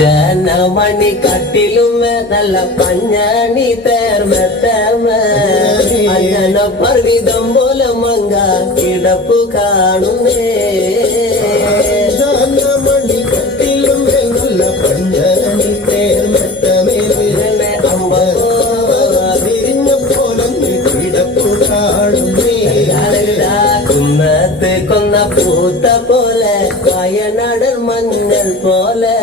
ജനമണി കട്ടിലുമേ നല്ല പഞ്ഞണി തേർമത്തമേ അഞ്ജന പർവിതം പോലെ മങ്ക കിടപ്പു കാണുന്നേ ജനമണി കട്ടിലുമേ നല്ല പഞ്ഞണി തേർമത്തമേ അമ്പ തിരിഞ്ഞ പോലെ കിടപ്പു കാണുന്നേ കുന്നത്ത് കൊന്ന പൂത്ത പോലെ വയനാടൻ മഞ്ഞൾ പോലെ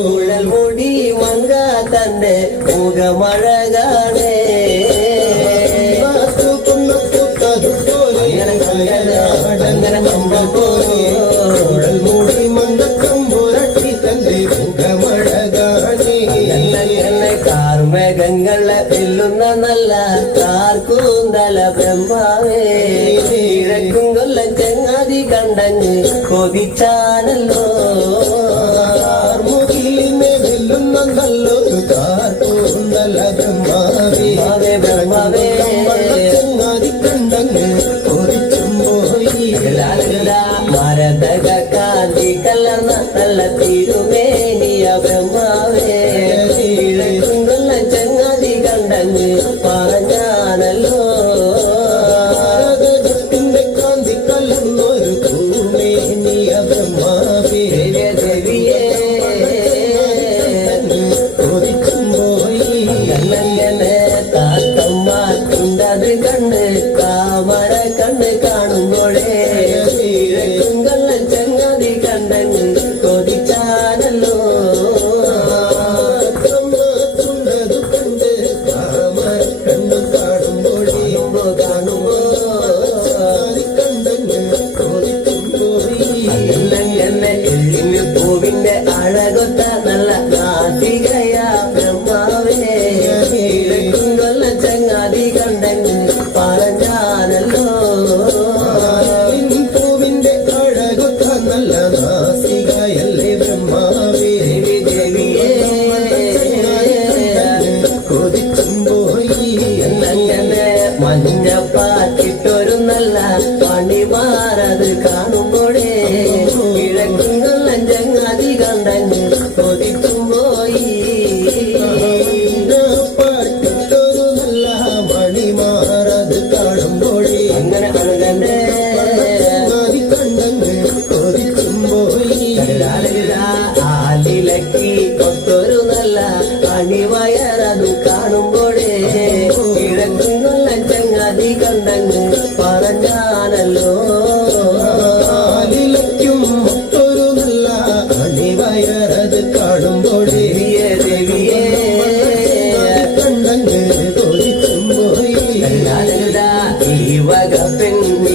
ഉഴൽ മുടി മങ്ക തന്റെ മുഖമഴകാണേ അങ്ങനെ കമ്പൽ പോലെ ഉഴൽ മുടി മങ്കക്കമ്പുരട്ടി തന്റെ മുഖമഴകാണേ കാർമേഘങ്ങളെ വെല്ലുന്ന നല്ല കാർക്കൂന്തല ബ്രഹ്മാവേ കിഴക്കും കൊല്ലം ചങ്ങാതി കണ്ടഞ്ഞ് കൊതിച്ചാനല്ലോ മുകിലിനെ വെല്ലുന്ന നല്ലൊരു കാർക്കൂന്തല ബ്രഹ്മാവേ ബ്രഹ്മാവേ ചങ്ങാതി കണ്ടങ്ങ് കൊതിച്ചും പോയി മരതക കാന്തി കലർന്ന നല്ല തിരുമേനിയ ബ്രഹ്മാവേ കിഴക്കും കൊല്ലം ചങ്ങാതി കണ്ടഞ്ഞ് പറഞ്ഞാനല്ലോ കാന്തി കലർന്നൊരു ഭൂമേനിയ ബ്രഹ്മാവേ ദേവിയേ കൊതിച്ചും പോയി താത്തമ്മ കണ്ട് താമര കണ്ണ് കാണുമ്പോഴേ കിഴക്കും കള്ളൻ ചങ്ങാതി കണ്ടങ്ങ് കൊതിച്ചാനല്ലോ കണ്ടത് കണ്ട് താമര കണ്ണു കാണുമ്പോഴേ കാണുമ്പോ കണ്ടങ്ങ് കൊതിച്ചും പോയി എന്നെ എല്ലിന് പൂവിന്റെ അഴകൊത്ത നല്ല നാസികയ ബ്രഹ്മാവേ കിഴക്കും കൊല്ലം ചങ്ങാതി കണ്ടങ്ങ് പറഞ്ഞാനല്ലോ പൂവിന്റെ അഴകൊത്ത നല്ല നാസികയല്ലേ ബ്രഹ്മാവേ ദേവിയേ കൊതിച്ചും പോയി എന്നങ്ങനെ മഞ്ഞപ്പാറ്റിട്ടൊരു നല്ല പണിമാറത് കാണുമ്പോഴേ കിഴക്കും കൊല്ലം ചങ്ങാതി കണ്ടങ്ങ് കൊതിച്ചും പോയി പാട്ടിട്ടൊരു നല്ല മണിമാറത് കാണുമ്പോഴേ അങ്ങനെ അഴുകണ്ടേ കണ്ടങ്ങ് കൊതിച്ചും പോയി ആലിലക്കി കൊത്തൊരു നല്ല അണിവയറതു കാണുമ്പോഴേ കിഴക്കും കൊല്ലം ചങ്ങാതി കണ്ടങ്ങ് പറഞ്ഞാനല്ലോ ആലിലയ്ക്കും ഒരു നല്ല അണിവയറത് കാണുമ്പോഴേ ദേവിയേ കണ്ടങ്ങ് കൊതിച്ചും പോയി ഈ വക പെണ്ണ്